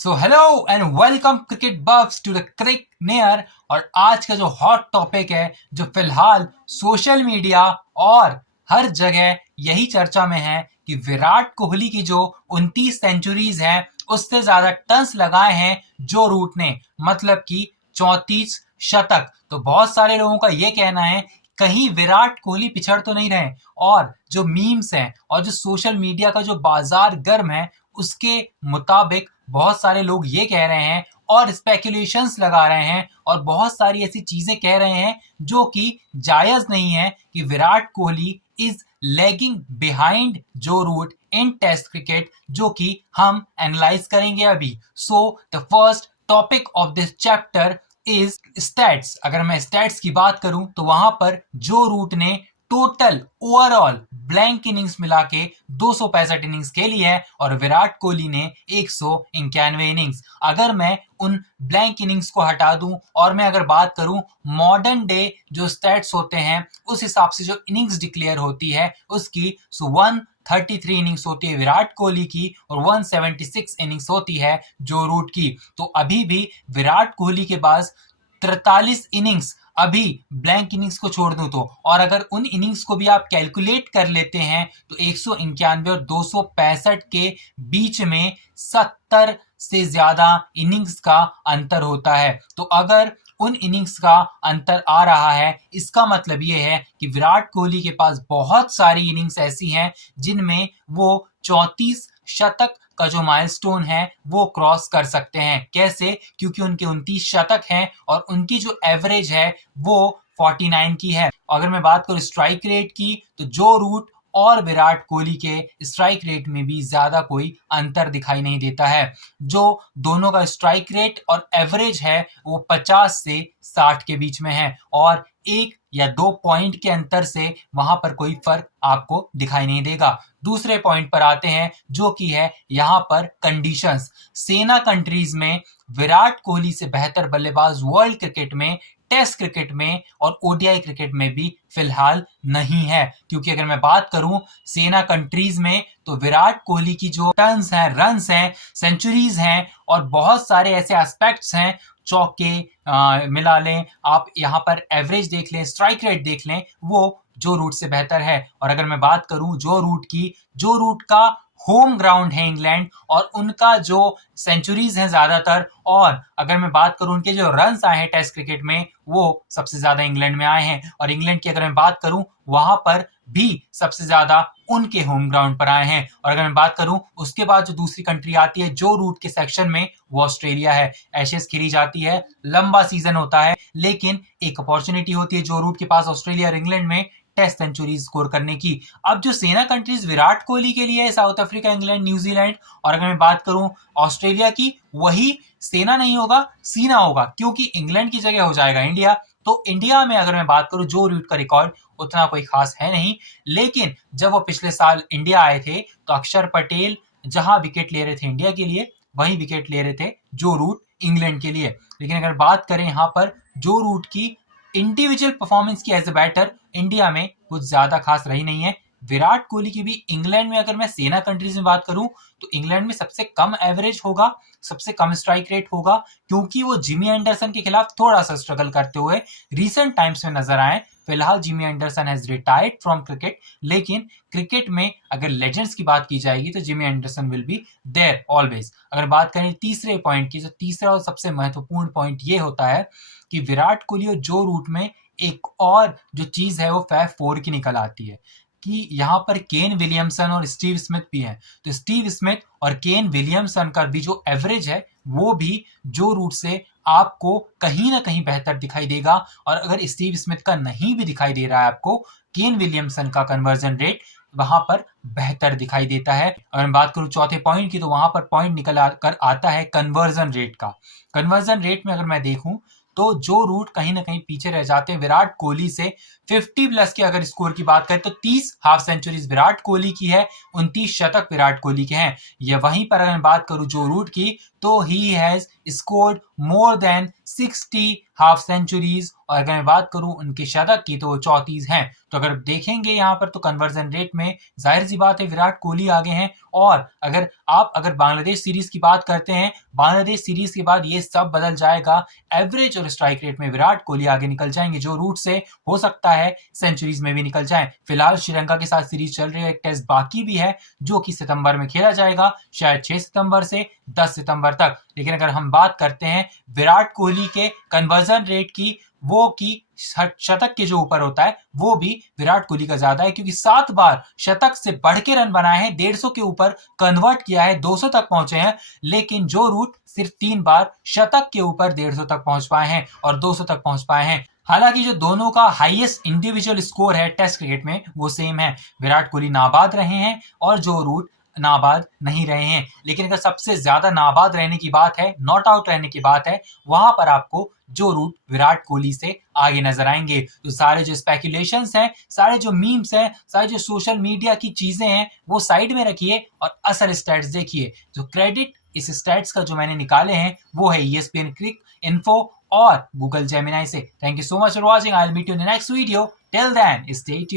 So hello and welcome cricket buffs to the crick near. और आज का जो हॉट टॉपिक है, जो फिलहाल सोशल मीडिया और हर जगह यही चर्चा में है कि विराट कोहली की जो 29 सेंचुरीज हैं उससे ज्यादा टन्स लगाए हैं जो रूट ने, मतलब कि 34 शतक। तो बहुत सारे लोगों का ये कहना है कहीं विराट कोहली पिछड़ तो नहीं रहे। और जो मीम्स हैं और जो सोशल मीडिया का जो बाजार गर्म है उसके मुताबिक बहुत सारे लोग ये कह रहे हैं और स्पेकुलेशंस लगा रहे हैं और बहुत सारी ऐसी चीजें कह रहे हैं जो कि जायज नहीं है कि Virat Kohli is lagging behind जो रूट इन टेस्ट क्रिकेट, जो कि हम एनालाइज करेंगे अभी। So the first topic of this chapter is stats. अगर मैं स्टैट्स की बात करूं तो वहां पर जो रूट ने टोटल ओवरऑल ब्लैंक इनिंग्स मिला के 265 इनिंग्स खेली है और विराट कोहली ने 191 इनिंग्स। अगर मैं उन ब्लैंक इनिंग्स को हटा दूं और मैं अगर बात करूं मॉडर्न डे जो स्टैट्स होते हैं उस हिसाब से जो इनिंग्स डिक्लेयर होती है उसकी 133 इनिंग्स होती है विराट कोहली की और 176 इनिंग्स होती है जो रूट की। तो अभी भी विराट कोहली के पास 43 इनिंग्स अभी ब्लैंक इनिंग्स को छोड़ दूं तो, और अगर उन इनिंग्स को भी आप कैलकुलेट कर लेते हैं तो 191 और 265 के बीच में 70 से ज्यादा इनिंग्स का अंतर होता है। तो अगर उन इनिंग्स का अंतर आ रहा है इसका मतलब ये है कि विराट कोहली के पास बहुत सारी इनिंग्स ऐसी हैं जिनमें वो 34 शतक का जो माइलस्टोन है वो क्रॉस कर सकते हैं। कैसे? क्योंकि उनके 29 शतक हैं और उनकी जो एवरेज है वो 49 की है। अगर मैं बात करूं स्ट्राइक रेट की तो जो रूट और विराट कोहली के स्ट्राइक रेट में भी ज्यादा कोई अंतर दिखाई नहीं देता है। जो दोनों का स्ट्राइक रेट और एवरेज है वो 50 से 60 के बीच में है और 1 या 2 पॉइंट के अंतर से वहां पर कोई फर्क आपको दिखाई नहीं देगा। दूसरे पॉइंट पर आते हैं जो कि है यहाँ पर कंडीशंस। सेना कंट्रीज में विराट कोहली से बेहतर बल्लेबाज वर्ल्ड क्रिकेट में, टेस्ट क्रिकेट में और ओडीआई क्रिकेट में भी फिलहाल नहीं है। क्योंकि अगर मैं बात करूं सेना कंट्रीज में तो विराट कोहली की जो टर्न्स हैं, रन्स हैं, सेंचुरीज हैं और बहुत सारे ऐसे एस्पेक्ट्स हैं, चौके मिला लें, आप यहाँ पर एवरेज देख लें, स्ट्राइक रेट देख लें, वो जो रूट से बेहतर है। और अगर मैं बात करूं जो रूट की, जो रूट का होम ग्राउंड है इंग्लैंड और उनका जो सेंचुरीज हैं ज्यादातर, और अगर मैं बात करूं उनके जो रन्स आए हैं टेस्ट क्रिकेट में वो सबसे ज्यादा इंग्लैंड में आए हैं। और इंग्लैंड की अगर मैं बात करूं वहां पर भी सबसे ज्यादा उनके होम ग्राउंड पर आए हैं। और अगर मैं बात करूं उसके बाद जो दूसरी कंट्री आती है जो रूट के सेक्शन में, वो ऑस्ट्रेलिया है। एशेज खेली जाती है, लंबा सीजन होता है, लेकिन एक अपॉर्चुनिटी होती है जो रूट के पास ऑस्ट्रेलिया और इंग्लैंड में टेस्ट सेंचुरी स्कोर करने की। अब जो सेना कंट्रीज विराट कोहली के लिए है, साउथ अफ्रीका, इंग्लैंड, न्यूजीलैंड, और अगर मैं बात करूं ऑस्ट्रेलिया की, वही सेना नहीं होगा, सीना होगा, क्योंकि इंग्लैंड की जगह हो जाएगा इंडिया। तो इंडिया में अगर मैं बात करूं जो रूट का रिकॉर्ड उतना कोई खास है नहीं, लेकिन जब वो पिछले साल इंडिया आए थे तो अक्षर पटेल जहां विकेट ले रहे थे इंडिया के लिए वही विकेट ले रहे थे जो रूट इंग्लैंड के लिए। लेकिन अगर बात करें यहाँ पर जो रूट की इंडिविजुअल परफॉर्मेंस की एज ए बैटर, इंडिया में कुछ ज्यादा खास रही नहीं है। विराट कोहली की भी इंग्लैंड में अगर मैं सेना कंट्रीज में बात करूं तो इंग्लैंड में सबसे कम एवरेज होगा, सबसे कम स्ट्राइक रेट होगा, क्योंकि वो जिमी एंडरसन के खिलाफ थोड़ा सा स्ट्रगल करते हुए रिसेंट टाइम्स में नजर आए। फिलहाल Jimmy Anderson has retired from cricket, लेकिन क्रिकेट में अगर लेजेंड्स की बात की जाएगी तो Jimmy Anderson will be there always. अगर बात करें तीसरे पॉइंट की, तो तीसरा और सबसे महत्वपूर्ण पॉइंट ये होता है कि विराट कोहली और जो रूट में एक और जो चीज है वो फैब 4 की निकल आती है कि यहाँ पर केन विलियमसन और स्टीव स्मिथ भी हैं। तो स्टीव स्मिथ और केन विलियमसन का भी जो एवरेज है वो भी जो रूट से आपको कहीं ना कहीं बेहतर दिखाई देगा। और अगर स्टीव स्मिथ का नहीं भी दिखाई दे रहा है आपको, केन विलियमसन का कन्वर्जन रेट वहां पर बेहतर दिखाई देता है। अगर मैं बात करूं चौथे पॉइंट की तो वहां पर पॉइंट निकल कर आता है कन्वर्जन रेट का। कन्वर्जन रेट में अगर मैं देखूं तो जो रूट कहीं ना कहीं पीछे रह जाते हैं विराट कोहली से, 50 प्लस के अगर स्कोर की बात करें तो 30 हाफ सेंचुरीज विराट कोहली की है, 29 शतक विराट कोहली के हैं। या वहीं पर अगर मैं बात करूं जो रूट की तो he has scored more than 60 half centuries, और अगर मैं बात करूं उनके शतक की तो वो 34 हैं। तो अगर देखेंगे यहाँ पर तो कन्वर्जन रेट में जाहिर सी बात है विराट कोहली आगे हैं। और अगर बांग्लादेश सीरीज की बात करते हैं, बांग्लादेश सीरीज के बाद ये सब बदल जाएगा। एवरेज और स्ट्राइक रेट में विराट कोहली आगे निकल जाएंगे, जो रूट से हो सकता है सेंचुरीज में भी निकल जाए। फिलहाल श्रीलंका के साथ सीरीज चल रही है, एक टेस्ट बाकी भी है जो कि सितंबर में खेला जाएगा, शायद 6 सितंबर से 10 सितंबर तक। लेकिन अगर हम बात करते हैं विराट कोहली के कन्वर्जन रेट की, वो की शतक के जो ऊपर होता है वो भी विराट कोहली का ज्यादा है, क्योंकि 7 बार शतक से बढ़ के रन बनाए हैं, 150 के ऊपर कन्वर्ट किया है, 200 तक पहुंचे हैं। लेकिन जो रूट सिर्फ 3 बार शतक के ऊपर 150 तक पहुंच पाए हैं और 200 तक पहुंच पाए हैं। हालांकि जो दोनों का हाईएस्ट इंडिविजुअल स्कोर है टेस्ट क्रिकेट में वो सेम है, विराट कोहली नाबाद रहे हैं और जो रूट नाबाद नहीं रहे हैं। लेकिन अगर सबसे ज्यादा नाबाद रहने की बात है, नॉट आउट रहने की बात है, वहां पर आपको जो रूट विराट कोहली से आगे नजर आएंगे। तो सारे जो स्पेकुलेशंस हैं, सारे जो मीम्स हैं, सारे जो सोशल मीडिया की चीजें हैं वो साइड में रखिए और असल स्टैट्स देखिए। जो क्रेडिट इस स्टैट्स का जो मैंने निकाले हैं वो है ESPN क्रिक इन्फो और गूगल जेमिनाई से। Thank you so much for watching. I will meet you in the next video. Till then stay tuned.